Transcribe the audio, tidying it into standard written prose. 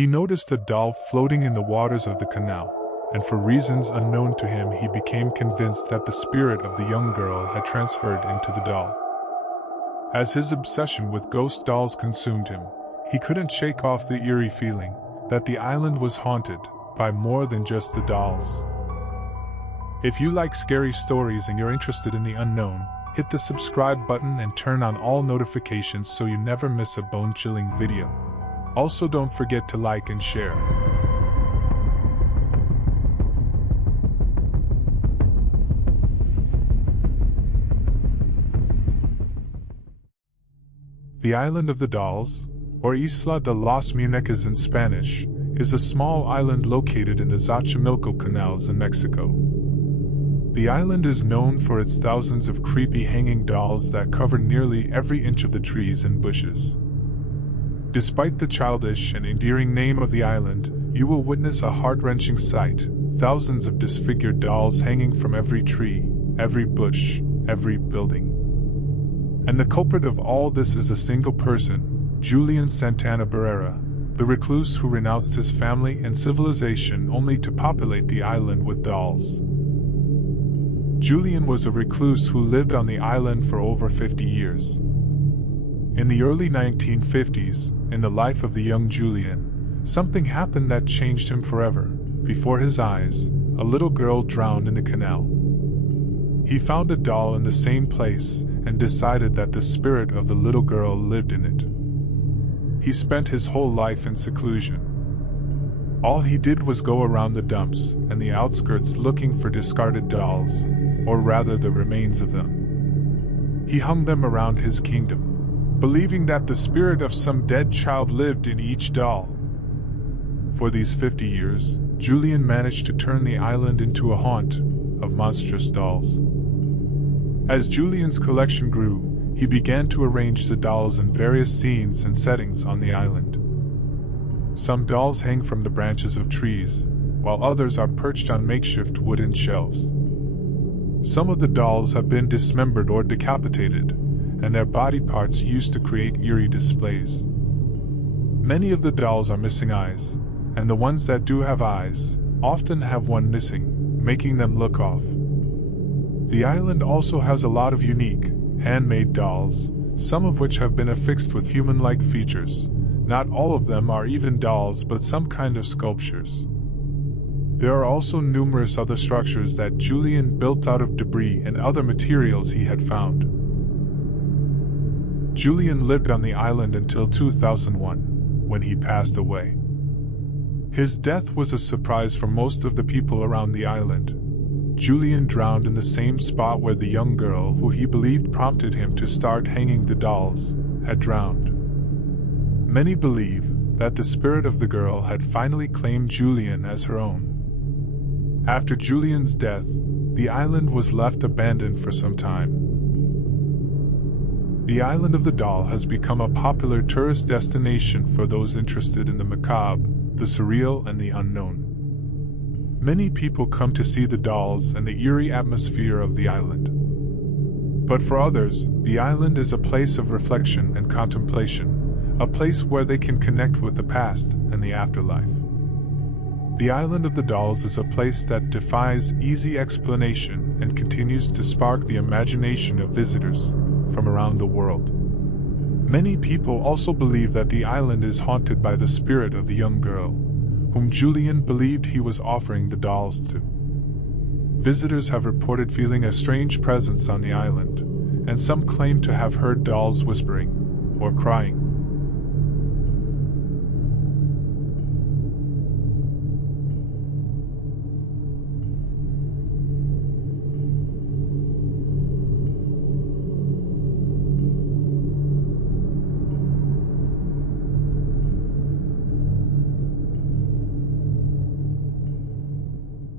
He noticed a doll floating in the waters of the canal, and for reasons unknown to him he became convinced that the spirit of the young girl had transferred into the doll. As his obsession with ghost dolls consumed him, he couldn't shake off the eerie feeling that the island was haunted by more than just the dolls. If you like scary stories and you're interested in the unknown, hit the subscribe button and turn on all notifications so you never miss a bone-chilling video. Also, don't forget to like and share. The Island of the Dolls, or Isla de las Muñecas in Spanish, is a small island located in the Xochimilco canals in Mexico. The island is known for its thousands of creepy hanging dolls that cover nearly every inch of the trees and bushes. Despite the childish and endearing name of the island, you will witness a heart-wrenching sight: thousands of disfigured dolls hanging from every tree, every bush, every building. And the culprit of all this is a single person, Julian Santana Barrera, the recluse who renounced his family and civilization only to populate the island with dolls. Julian was a recluse who lived on the island for over 50 years. In the early 1950s, in the life of the young Julian, something happened that changed him forever. Before his eyes, a little girl drowned in the canal. He found a doll in the same place and decided that the spirit of the little girl lived in it. He spent his whole life in seclusion. All he did was go around the dumps and the outskirts looking for discarded dolls, or rather the remains of them. He hung them around his kingdom, believing that the spirit of some dead child lived in each doll. For these 50 years, Julian managed to turn the island into a haunt of monstrous dolls. As Julian's collection grew, he began to arrange the dolls in various scenes and settings on the island. Some dolls hang from the branches of trees, while others are perched on makeshift wooden shelves. Some of the dolls have been dismembered or decapitated, and their body parts used to create eerie displays. Many of the dolls are missing eyes, and the ones that do have eyes often have one missing, making them look off. The island also has a lot of unique, handmade dolls, some of which have been affixed with human-like features. Not all of them are even dolls but some kind of sculptures. There are also numerous other structures that Julian built out of debris and other materials he had found. Julian lived on the island until 2001, when he passed away. His death was a surprise for most of the people around the island. Julian drowned in the same spot where the young girl who he believed prompted him to start hanging the dolls had drowned. Many believe that the spirit of the girl had finally claimed Julian as her own. After Julian's death, the island was left abandoned for some time. The Island of the Doll has become a popular tourist destination for those interested in the macabre, the surreal, and the unknown. Many people come to see the dolls and the eerie atmosphere of the island. But for others, the island is a place of reflection and contemplation, a place where they can connect with the past and the afterlife. The Island of the Dolls is a place that defies easy explanation and continues to spark the imagination of visitors from around the world. Many people also believe that the island is haunted by the spirit of the young girl, whom Julian believed he was offering the dolls to. Visitors have reported feeling a strange presence on the island, and some claim to have heard dolls whispering or crying.